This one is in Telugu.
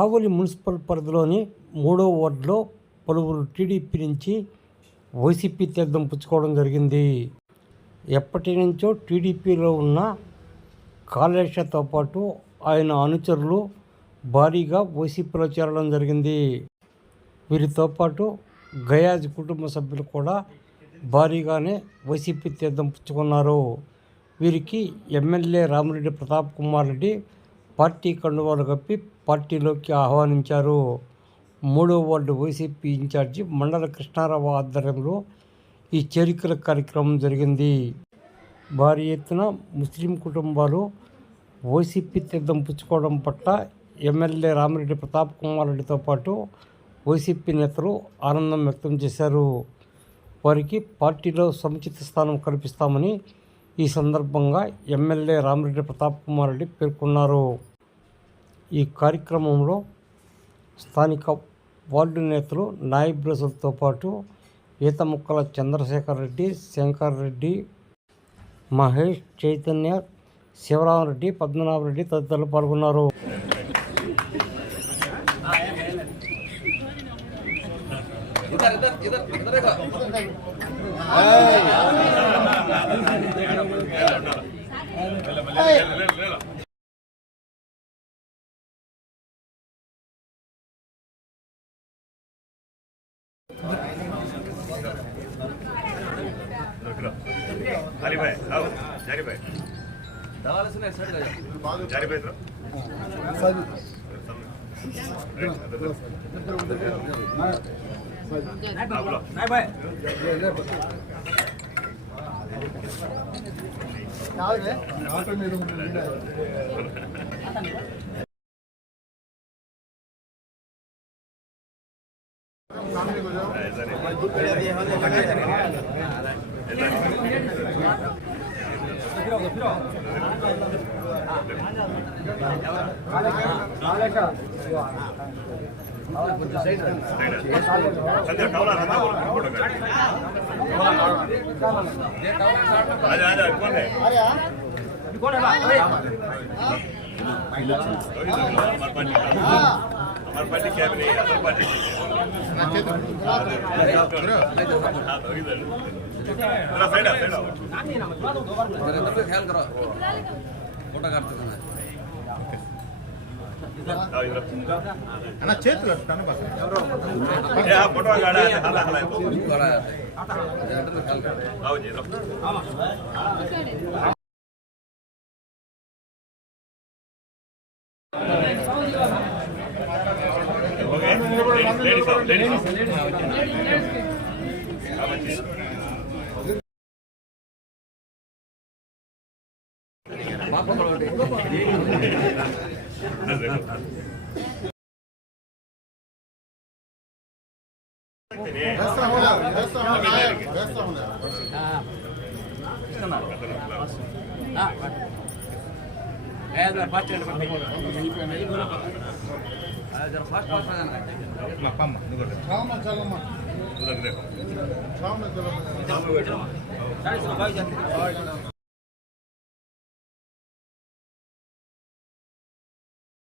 కావలి మున్సిపల్ పరిధిలోని 3వ వార్డులో పలువురు టీడీపీ నుంచి వైసీపీ తీర్థం పుచ్చుకోవడం జరిగింది. ఎప్పటి నుంచో టీడీపీలో ఉన్న కాళేశ్వరతో పాటు ఆయన అనుచరులు భారీగా వైసీపీలో చేరడం జరిగింది. వీరితో పాటు గయాజ్ కుటుంబ సభ్యులు కూడా భారీగానే వైసీపీ తీర్థం పుచ్చుకున్నారు. వీరికి ఎమ్మెల్యే రామిరెడ్డి ప్రతాప్ కుమార్ రెడ్డి పార్టీ కండువాలు కప్పి పార్టీలోకి ఆహ్వానించారు. 3వ వార్డు వైసీపీ ఇన్ఛార్జి మండల కృష్ణారావు ఆధ్వర్యంలో ఈ చేరికల కార్యక్రమం జరిగింది. భారీ ఎత్తున ముస్లిం కుటుంబాలు వైసీపీ తీర్థం పుచ్చుకోవడం పట్ల ఎమ్మెల్యే రామిరెడ్డి ప్రతాప్ కుమార్ రెడ్డితో పాటు వైసీపీ నేతలు ఆనందం వ్యక్తం చేశారు. వారికి పార్టీలో సముచిత స్థానం కల్పిస్తామని ఈ సందర్భంగా ఎమ్మెల్యే రామిరెడ్డి ప్రతాప్ కుమార్ రెడ్డి పేర్కొన్నారు. ఈ కార్యక్రమంలో స్థానిక వార్డు నేతలు నాయబ్ రసూల్తో పాటు ఈతముక్కల చంద్రశేఖర్ రెడ్డి, శంకర్ రెడ్డి, మహేష్, చైతన్య, శివరామరెడ్డి, పద్మనాభరెడ్డి తదితరులు పాల్గొన్నారు. చేతులు